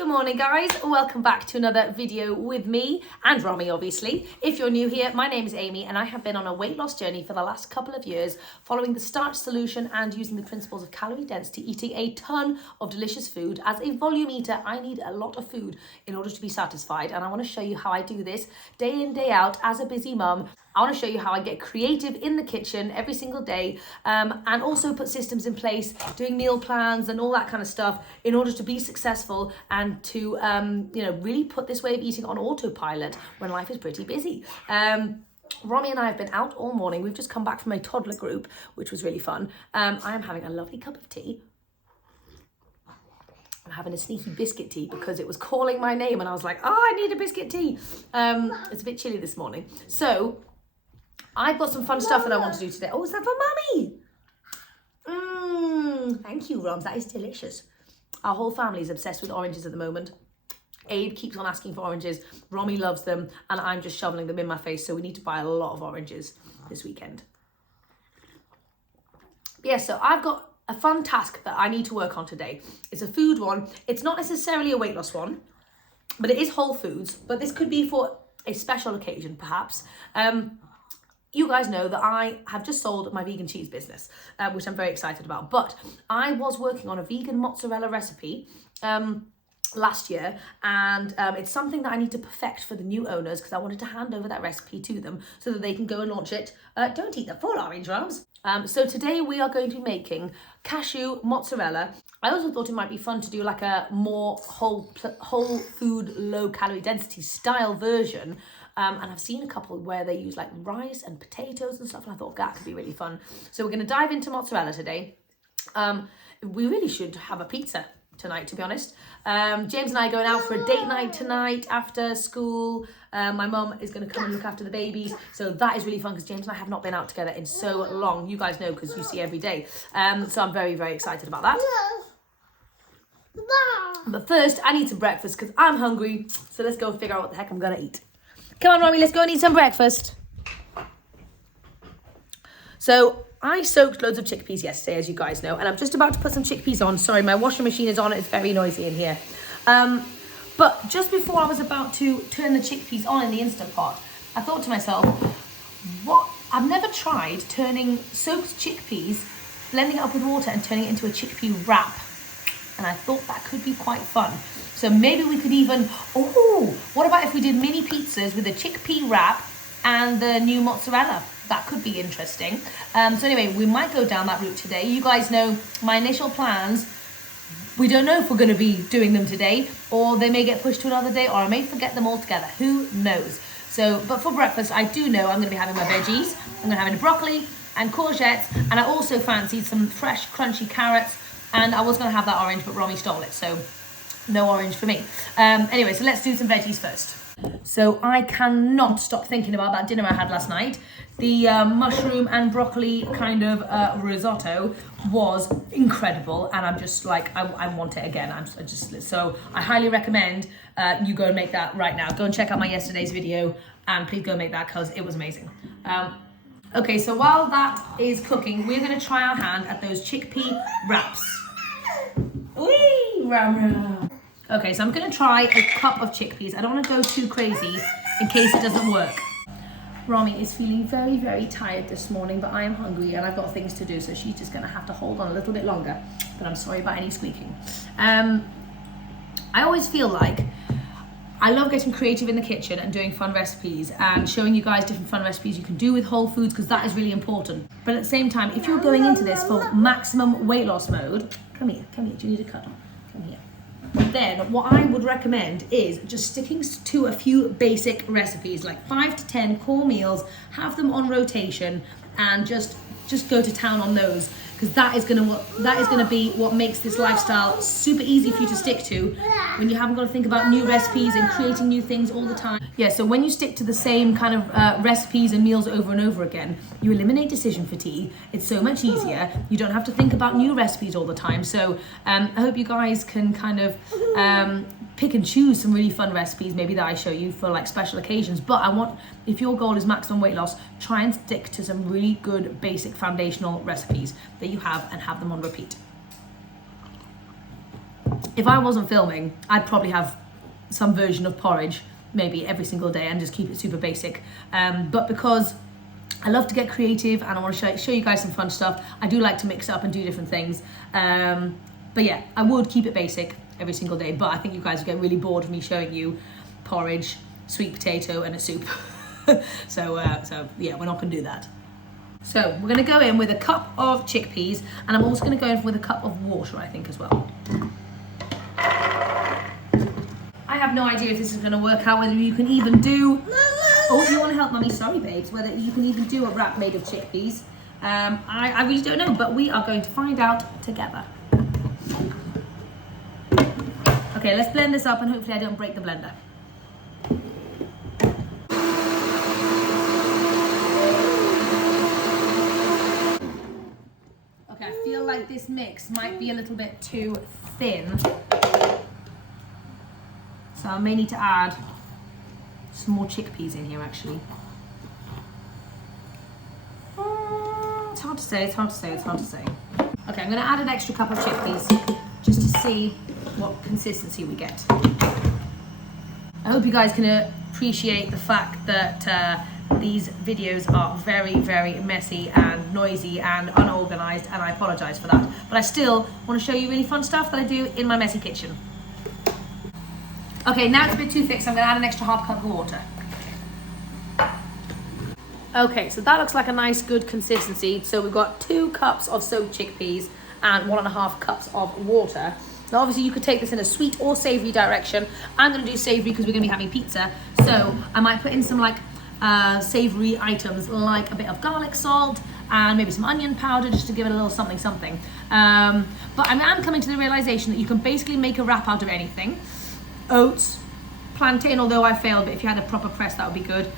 Good morning guys, welcome back to another video with me and Romy obviously. If you're new here, my name is Amy and I have been on a weight loss journey for the last couple of years following the Starch Solution and using the principles of calorie density, eating a ton of delicious food. As a volume eater, I need a lot of food in order to be satisfied, and I want to show you how I do this day in, day out as a busy mum. I want to show you how I get creative in the kitchen every single day, and also put systems in place, doing meal plans and all that kind of stuff in order to be successful and to really put this way of eating on autopilot when life is pretty busy. Romy and I have been out all morning. We've just come back from a toddler group, which was really fun. I am having a lovely cup of tea. I'm having a sneaky biscuit tea because it was calling my name and I was like, oh, I need a biscuit tea. It's a bit chilly this morning. So I've got some fun stuff that I want to do today. Oh, is that for Mummy? Thank you, Roms. That is delicious. Our whole family is obsessed with oranges at the moment. Abe keeps on asking for oranges. Romy loves them, and I'm just shoveling them in my face. So we need to buy a lot of oranges this weekend. Yeah, so I've got a fun task that I need to work on today. It's a food one. It's not necessarily a weight loss one, but it is whole foods. But this could be for a special occasion, perhaps. You guys know that I have just sold my vegan cheese business, which I'm very excited about. But I was working on a vegan mozzarella recipe last year, and it's something that I need to perfect for the new owners because I wanted to hand over that recipe to them so that they can go and launch it. Don't eat the full orange, Rams. So today we are going to be making cashew mozzarella. I also thought it might be fun to do like a more whole food, low calorie density style version. And I've seen a couple where they use like rice and potatoes and stuff, and I thought that could be really fun. So we're going to dive into mozzarella today. We really should have a pizza tonight, to be honest. James and I are going out for a date night tonight after school. My mum is going to come and look after the babies, so that is really fun because James and I have not been out together in so long. You guys know because you see every day. So I'm very, very excited about that. But first, I need some breakfast because I'm hungry. So let's go figure out what the heck I'm going to eat. Come on, Romy, let's go and eat some breakfast. So I soaked loads of chickpeas yesterday, as you guys know, and I'm just about to put some chickpeas on. Sorry, my washing machine is on. It's very noisy in here. But just before I was about to turn the chickpeas on in the Instant Pot, I thought to myself, I've never tried turning soaked chickpeas, blending it up with water and turning it into a chickpea wrap. And I thought that could be quite fun. So maybe we could even, what about if we did mini pizzas with a chickpea wrap and the new mozzarella? That could be interesting. So anyway, we might go down that route today. You guys know my initial plans. We don't know if we're going to be doing them today, or they may get pushed to another day, or I may forget them altogether. Who knows? So, but for breakfast, I do know I'm going to be having my veggies. I'm going to have broccoli and courgettes, and I also fancied some fresh, crunchy carrots. And I was going to have that orange, but Romy stole it, so no orange for me. Anyway, so let's do some veggies first. So I cannot stop thinking about that dinner I had last night. The mushroom and broccoli kind of risotto was incredible, and I'm just like, I want it again. So I highly recommend you go and make that right now. Go and check out my yesterday's video, and please go make that because it was amazing. Okay, so while that is cooking, we're going to try our hand at those chickpea wraps. Whee! Ram, ram. Okay, so I'm going to try a cup of chickpeas. I don't want to go too crazy in case it doesn't work. Romy is feeling very, very tired this morning, but I am hungry and I've got things to do, so she's just going to have to hold on a little bit longer. But I'm sorry about any squeaking. I always feel like I love getting creative in the kitchen and doing fun recipes and showing you guys different fun recipes you can do with whole foods because that is really important. But at the same time, if you're going into this for maximum weight loss mode, come here, do you need a cuddle? Come here. Then what I would recommend is just sticking to a few basic recipes, like 5 to 10 core meals, have them on rotation and just go to town on those. Because that is gonna be what makes this lifestyle super easy for you to stick to when you haven't got to think about new recipes and creating new things all the time. Yeah, so when you stick to the same kind of recipes and meals over and over again, you eliminate decision fatigue. It's so much easier. You don't have to think about new recipes all the time. So I hope you guys can kind of pick and choose some really fun recipes maybe that I show you for like special occasions. But if your goal is maximum weight loss, try and stick to some really good basic foundational recipes that you have and have them on repeat. if I wasn't filming, I'd probably have some version of porridge maybe every single day and just keep it super basic. But because I love to get creative and I want to show you guys some fun stuff, I do like to mix up and do different things. But yeah, I would keep it basic every single day, but I think you guys would get really bored of me showing you porridge, sweet potato and a soup. So yeah, we're not going to do that. So we're going to go in with a cup of chickpeas, and I'm also going to go in with a cup of water, I think, as well. I have no idea if this is going to work out, whether you can even do... Oh, if you want to help Mummy, sorry babes, whether you can even do a wrap made of chickpeas. I really don't know, but we are going to find out together. Okay, let's blend this up and hopefully I don't break the blender. Okay, I feel like this mix might be a little bit too thin. So I may need to add some more chickpeas in here actually. It's hard to say, it's hard to say, it's hard to say. Okay, I'm gonna add an extra cup of chickpeas just to see what consistency we get. I hope you guys can appreciate the fact that these videos are very, very messy and noisy and unorganized, and I apologize for that. But I still want to show you really fun stuff that I do in my messy kitchen. Okay, now it's a bit too thick, so I'm going to add an extra half cup of water. Okay, so that looks like a nice, good consistency. So we've got 2 cups of soaked chickpeas and 1.5 cups of water. Now obviously you could take this in a sweet or savory direction. I'm going to do savory because we're going to be having pizza. So I might put in some like savory items like a bit of garlic salt and maybe some onion powder just to give it a little something something. But I'm coming to the realization that you can basically make a wrap out of anything. Oats, plantain, although I failed, but if you had a proper press that would be good.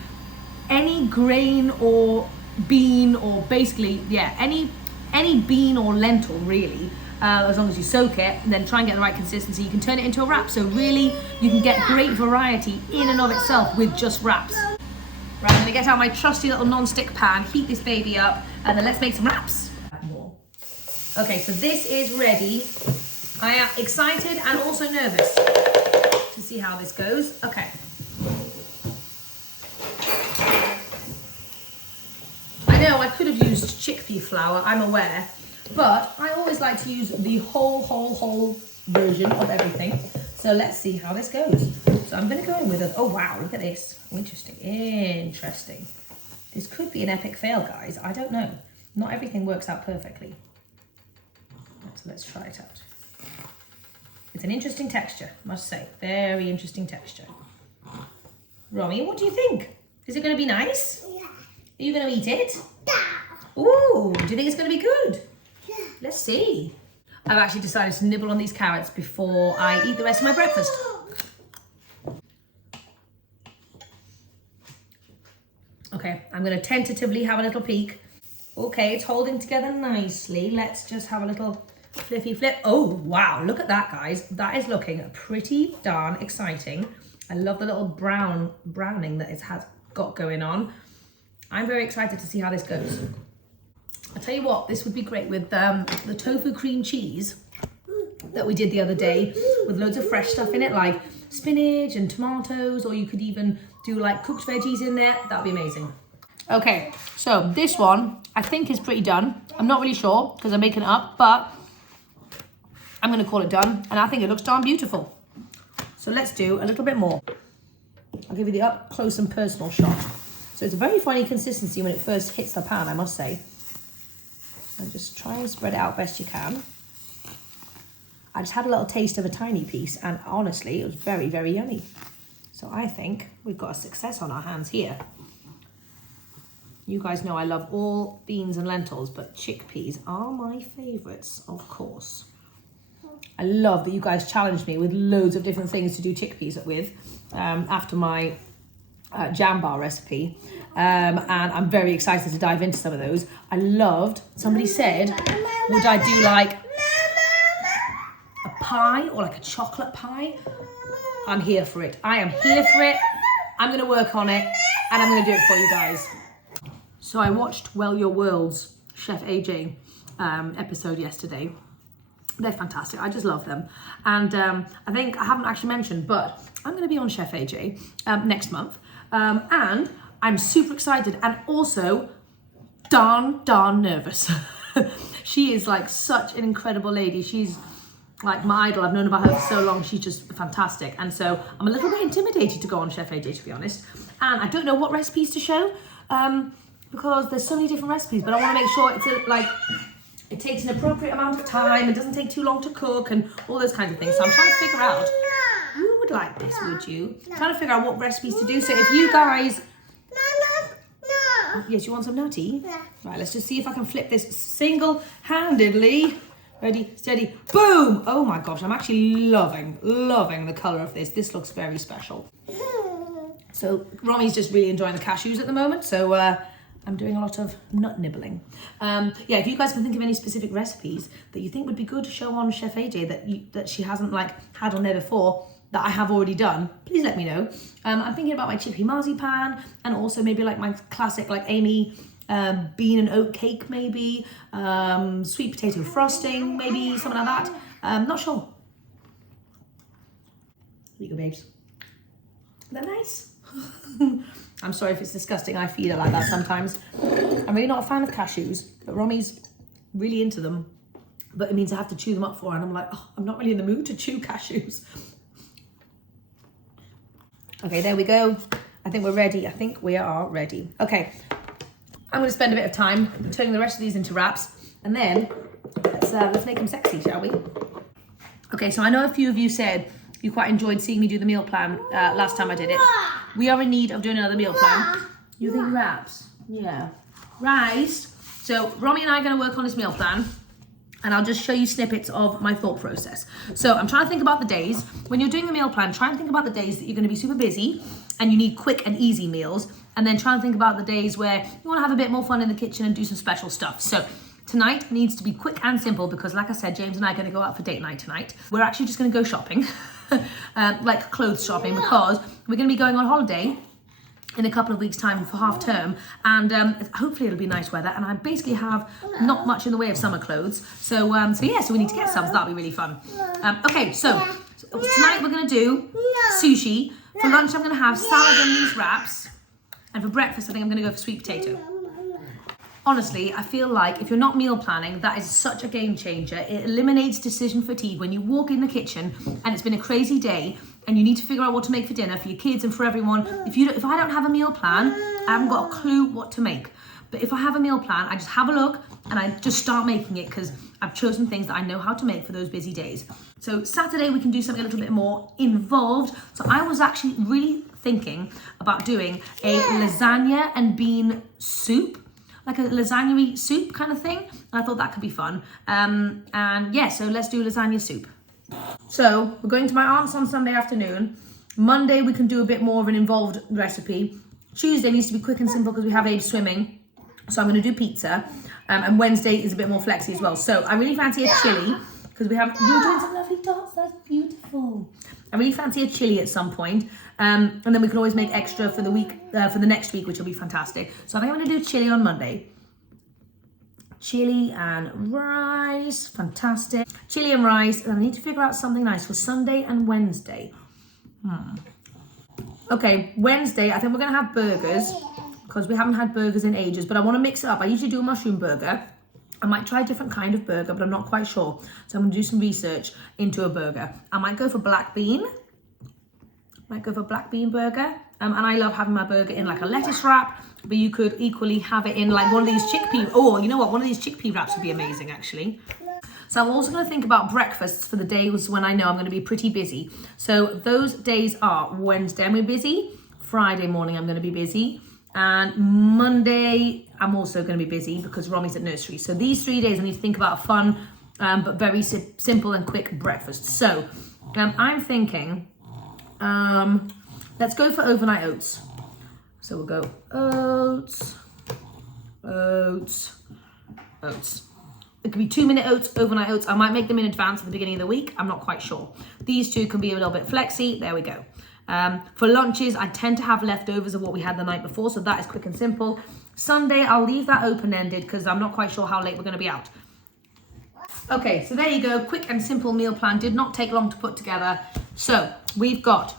Any grain or bean, or basically, yeah, any bean or lentil really, as long as you soak it and then try and get the right consistency, you can turn it into a wrap. So really, you can get great variety in and of itself with just wraps. Right, I'm gonna get out my trusty little non-stick pan, heat this baby up, and then let's make some wraps. Okay, so this is ready. I am excited and also nervous to see how this goes. Okay. I know I could have used chickpea flour, I'm aware, but I always like to use the whole version of everything. So let's see how this goes. So I'm gonna go in with oh wow, look at this. Interesting. This could be an epic fail, guys. I don't know. Not everything works out perfectly. So let's try it out. It's an interesting texture, must say. Very interesting texture. Romy, what do you think? Is it gonna be nice? Yeah. Are you gonna eat it? Yeah. Ooh, do you think it's gonna be good? Yeah. Let's see. I've actually decided to nibble on these carrots before I eat the rest of my breakfast. Okay, I'm gonna tentatively have a little peek. Okay, it's holding together nicely. Let's just have a little flippy flip. Oh, wow, look at that, guys. That is looking pretty darn exciting. I love the little browning that it has got going on. I'm very excited to see how this goes. I'll tell you what, this would be great with the tofu cream cheese that we did the other day with loads of fresh stuff in it, like spinach and tomatoes, or you could even do like cooked veggies in there. That'd be amazing. Okay, so this one I think is pretty done. I'm not really sure because I'm making it up, but I'm gonna call it done, and I think it looks darn beautiful. So let's do a little bit more. I'll give you the up close and personal shot. So it's a very funny consistency when it first hits the pan, I must say. And just try and spread it out best you can. I just had a little taste of a tiny piece, and honestly, it was very, very yummy. So I think we've got a success on our hands here. You guys know I love all beans and lentils, but chickpeas are my favorites, of course. I love that you guys challenged me with loads of different things to do chickpeas with after my jam bar recipe. And I'm very excited to dive into some of those. I loved, somebody said, would I do like a pie or like a chocolate pie? I'm here for it. I am here for it. I'm gonna work on it and I'm gonna do it for you guys. So I watched Well Your World's Chef AJ episode yesterday. They're fantastic. I just love them. And I think I haven't actually mentioned, but I'm going to be on Chef AJ next month. And I'm super excited and also darn nervous. She is like such an incredible lady. She's like my idol. I've known about her for so long. She's just fantastic. And so I'm a little bit intimidated to go on Chef AJ, to be honest. And I don't know what recipes to show because there's so many different recipes, but I want to make sure it's it takes an appropriate amount of time. It doesn't take too long to cook and all those kinds of things. So I'm trying to figure out, you would like this, would you? I'm trying to figure out what recipes to do. So if you guys... Yes, you want some nutty? Right, let's just see if I can flip this single-handedly. Ready, steady, boom! Oh my gosh, I'm actually loving the colour of this. This looks very special. So Romy's just really enjoying the cashews at the moment. So I'm doing a lot of nut nibbling. Yeah, if you guys can think of any specific recipes that you think would be good to show on Chef AJ that she hasn't like had on there before, that I have already done, please let me know. I'm thinking about my chickpea marzipan and also maybe like my classic like Amy bean and oat cake maybe, sweet potato frosting maybe, something like that. Not sure. Here you go, babes. They're nice. I'm sorry if it's disgusting, I feed it like that sometimes. I'm really not a fan of cashews, but Romy's really into them. But it means I have to chew them up for her and I'm like, oh, I'm not really in the mood to chew cashews. Okay, there we go. I think we're ready. I think we are ready. Okay, I'm going to spend a bit of time turning the rest of these into wraps, and then let's make them sexy, shall we? Okay, so I know a few of you said you quite enjoyed seeing me do the meal plan last time I did it. We are in need of doing another meal plan. You think wraps? Yeah. Rice. So Romy and I are going to work on this meal plan. And I'll just show you snippets of my thought process. So I'm trying to think about the days. When you're doing a meal plan, try and think about the days that you're going to be super busy and you need quick and easy meals. And then try and think about the days where you want to have a bit more fun in the kitchen and do some special stuff. So tonight needs to be quick and simple because like I said, James and I are going to go out for date night tonight. We're actually just going to go shopping, like clothes shopping, because we're going to be going on holiday in a couple of weeks' time for half term, and hopefully it'll be nice weather, and I basically have not much in the way of summer clothes, so we need to get some, so that'll be really fun. Okay, so tonight we're going to do sushi. For lunch I'm going to have salad and these wraps, and for breakfast I think I'm going to go for sweet potato. Honestly, I feel like if you're not meal planning, that is such a game changer. It eliminates decision fatigue when you walk in the kitchen and it's been a crazy day and you need to figure out what to make for dinner for your kids and for everyone. If I don't have a meal plan, I haven't got a clue what to make. But if I have a meal plan, I just have a look and I just start making it because I've chosen things that I know how to make for those busy days. So Saturday we can do something a little bit more involved. So I was actually really thinking about doing a lasagna and bean soup, like a lasagna soup kind of thing. And I thought that could be fun. And yeah, so let's do lasagna soup. So we're going to my aunt's on Sunday afternoon. Monday we can do a bit more of an involved recipe. Tuesday needs to be quick and simple because we have Abe swimming. So I'm going to do pizza. And Wednesday is a bit more flexy as well. So I really fancy a chili because you're doing some lovely dots. That's beautiful. I really fancy a chili at some point. And then we can always make extra for the week, for the next week, which will be fantastic. So I think I'm going to do chili on Monday. Chili and rice, fantastic. Chili and rice, and I need to figure out something nice for Sunday and Wednesday. Okay, Wednesday, I think we're gonna have burgers because we haven't had burgers in ages, but I wanna mix it up. I usually do a mushroom burger. I might try a different kind of burger, but I'm not quite sure. So I'm gonna do some research into a burger. I might go for black bean. Burger. And I love having my burger in like a lettuce wrap, but you could equally have it in like one of these chickpea, oh, you know what? One of these chickpea wraps would be amazing actually. So I'm also gonna think about breakfasts for the days when I know I'm gonna be pretty busy. So those days are Wednesday, I'm gonna be busy. Friday morning, I'm gonna be busy. And Monday, I'm also gonna be busy because Romy's at nursery. So these 3 days, I need to think about a fun, but very simple and quick breakfast. So I'm thinking, let's go for overnight oats. So we'll go oats. It could be 2-minute oats, overnight oats. I might make them in advance at the beginning of the week. I'm not quite sure. These two can be a little bit flexy. There we go. For lunches, I tend to have leftovers of what we had the night before. So that is quick and simple. Sunday, I'll leave that open-ended because I'm not quite sure how late we're going to be out. Okay, so there you go. Quick and simple meal plan. Did not take long to put together. So we've got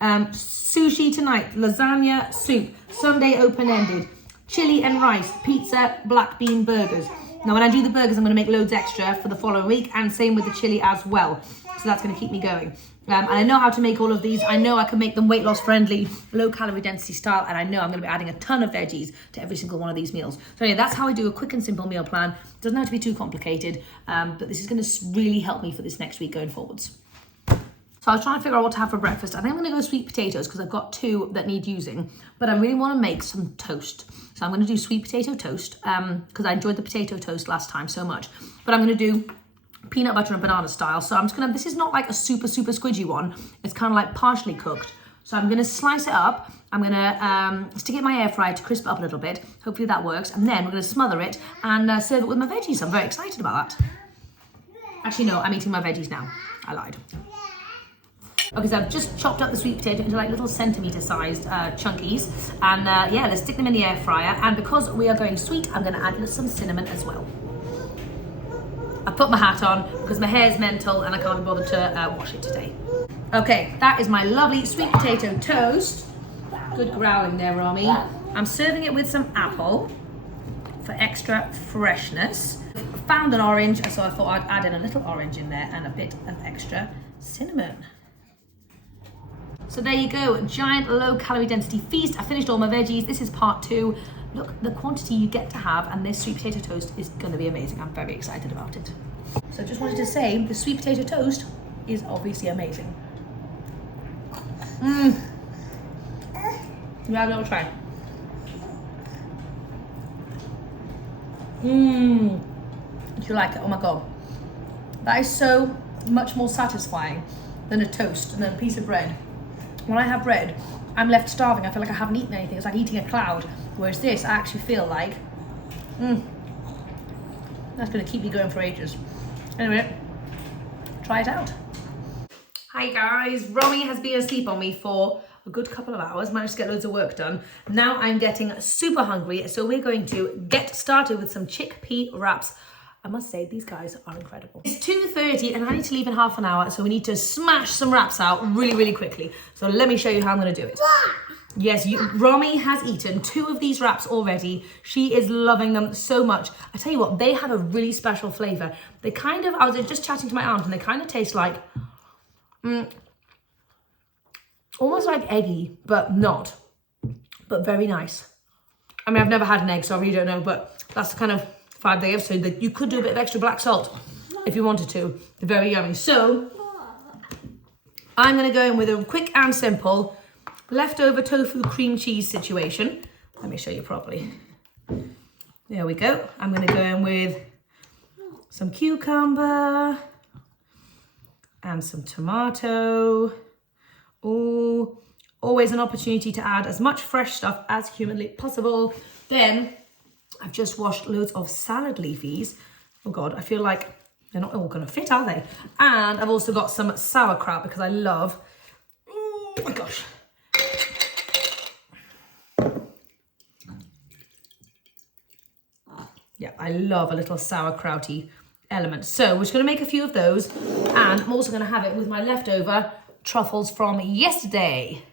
sushi tonight, lasagna, soup, Sunday open-ended, chili and rice, pizza, black bean burgers. Now when I do the burgers, I'm going to make loads extra for the following week, and same with the chili as well. So that's going to keep me going. And I know how to make all of these. I know I can make them weight loss friendly, low calorie density style, and I know I'm going to be adding a ton of veggies to every single one of these meals. So anyway, that's how I do a quick and simple meal plan. It doesn't have to be too complicated, but this is going to really help me for this next week going forwards. So I was trying to figure out what to have for breakfast. I think I'm going to go sweet potatoes because I've got 2 that need using, but I really want to make some toast. So I'm going to do sweet potato toast because I enjoyed the potato toast last time so much. But I'm going to do peanut butter and banana style. So I'm just going to, this is not like a super squidgy one. It's kind of like partially cooked. So I'm going to slice it up. I'm going to stick it in my air fryer to crisp it up a little bit. Hopefully that works. And then we're going to smother it and serve it with my veggies. I'm very excited about that. Actually, no, I'm eating my veggies now. I lied. Okay, so I've just chopped up the sweet potato into like little centimetre sized chunkies. And yeah, let's stick them in the air fryer. And because we are going sweet, I'm going to add some cinnamon as well. I put my hat on because my hair is mental and I can't be bothered to wash it today. Okay, that is my lovely sweet potato toast. Good growling there, Romy. I'm serving it with some apple for extra freshness. Found an orange, so I thought I'd add in a little orange in there and a bit of extra cinnamon. So there you go, giant low calorie density feast. I finished all my veggies. This is part 2. Look, the quantity you get to have, and this sweet potato toast is gonna be amazing. I'm very excited about it. So just wanted to say, the sweet potato toast is obviously amazing. You have a little try. Do you like it? Oh my God. That is so much more satisfying than a toast and then a piece of bread. When I have bread, I'm left starving. I feel like I haven't eaten anything. It's like eating a cloud. Whereas this, I actually feel like, that's gonna keep me going for ages. Anyway, try it out. Hi guys, Romy has been asleep on me for a good couple of hours, managed to get loads of work done. Now I'm getting super hungry, so we're going to get started with some chickpea wraps. I must say, these guys are incredible. It's 2:30 and I need to leave in half an hour, so we need to smash some wraps out really quickly. So let me show you how I'm gonna do it. Yes, Romy has eaten 2 of these wraps already. She is loving them so much. I tell you what, they have a really special flavor. They kind of, I was just chatting to my aunt and they kind of taste like, almost like eggy, but not, but very nice. I mean, I've never had an egg, so I really don't know, but that's the kind of vibe they have. So that you could do a bit of extra black salt if you wanted to. They're very yummy. So I'm gonna go in with a quick and simple leftover tofu cream cheese situation. Let me show you properly. There we go. I'm gonna go in with some cucumber and some tomato. Oh, always an opportunity to add as much fresh stuff as humanly possible. Then I've just washed loads of salad leafies. Oh God, I feel like they're not all gonna fit, are they? And I've also got some sauerkraut because I love, oh my gosh. Yeah, I love a little sauerkrauty element. So we're just gonna make a few of those, and I'm also gonna have it with my leftover truffles from yesterday.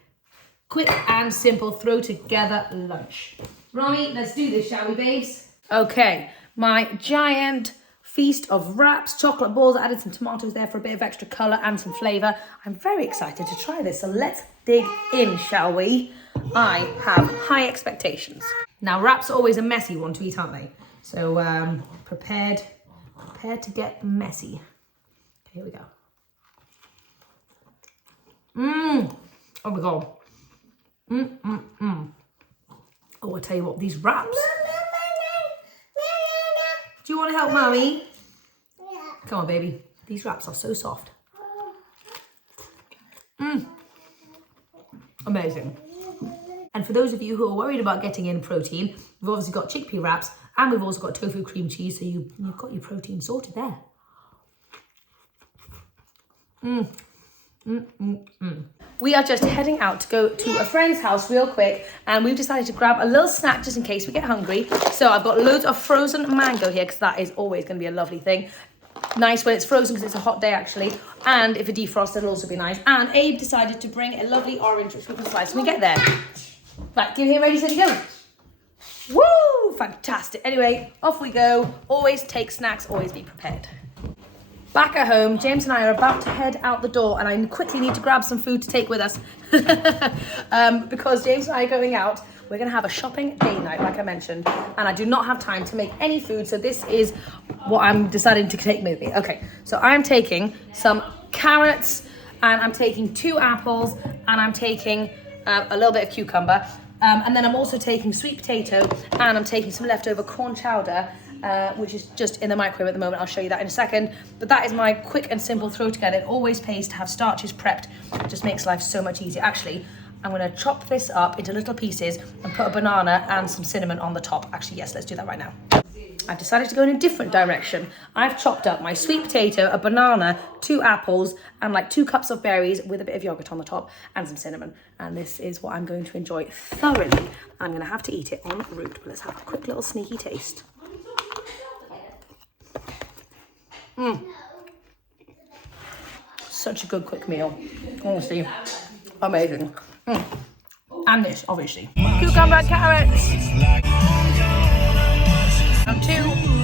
Quick and simple, throw together lunch. Romy, let's do this, shall we, babes? Okay, my giant feast of wraps, chocolate balls. I added some tomatoes there for a bit of extra colour and some flavour. I'm very excited to try this, so let's dig in, shall we? I have high expectations. Now, wraps are always a messy one to eat, aren't they? So prepared to get messy. Okay, here we go. Oh my God. Oh, I tell you what, these wraps. Do you want to help Mommy? Yeah. Come on, baby. These wraps are so soft. Amazing. And for those of you who are worried about getting in protein, we've obviously got chickpea wraps and we've also got tofu cream cheese, so you've got your protein sorted there. we are just heading out to go to a friend's house real quick, and we've decided to grab a little snack just in case we get hungry. So I've got loads of frozen mango here because that is always going to be a lovely thing. Nice when it's frozen because it's a hot day actually, and if it defrosts it'll also be nice. And Abe decided to bring a lovely orange which we can slice when we get there. Right, give him ready, steady, go. Woo! Fantastic. Anyway, off we go. Always take snacks, always be prepared. Back at home, James and I are about to head out the door, and I quickly need to grab some food to take with us because James and I are going out. We're going to have a shopping day night, like I mentioned, and I do not have time to make any food, so this is what I'm deciding to take with me. Okay, so I'm taking some carrots, and I'm taking 2 apples, and I'm taking a little bit of cucumber, and then I'm also taking sweet potato, and I'm taking some leftover corn chowder, which is just in the microwave at the moment. I'll show you that in a second. But that is my quick and simple throw together. It always pays to have starches prepped. It just makes life so much easier. Actually, I'm going to chop this up into little pieces and put a banana and some cinnamon on the top. Actually, yes, let's do that right now. I've decided to go in a different direction. I've chopped up my sweet potato, a banana, 2 apples, and like 2 cups of berries with a bit of yogurt on the top and some cinnamon. And this is what I'm going to enjoy thoroughly. I'm going to have to eat it en route, but let's have a quick little sneaky taste. Such a good quick meal. Honestly, amazing. And this, obviously. Cucumber and carrots. And 2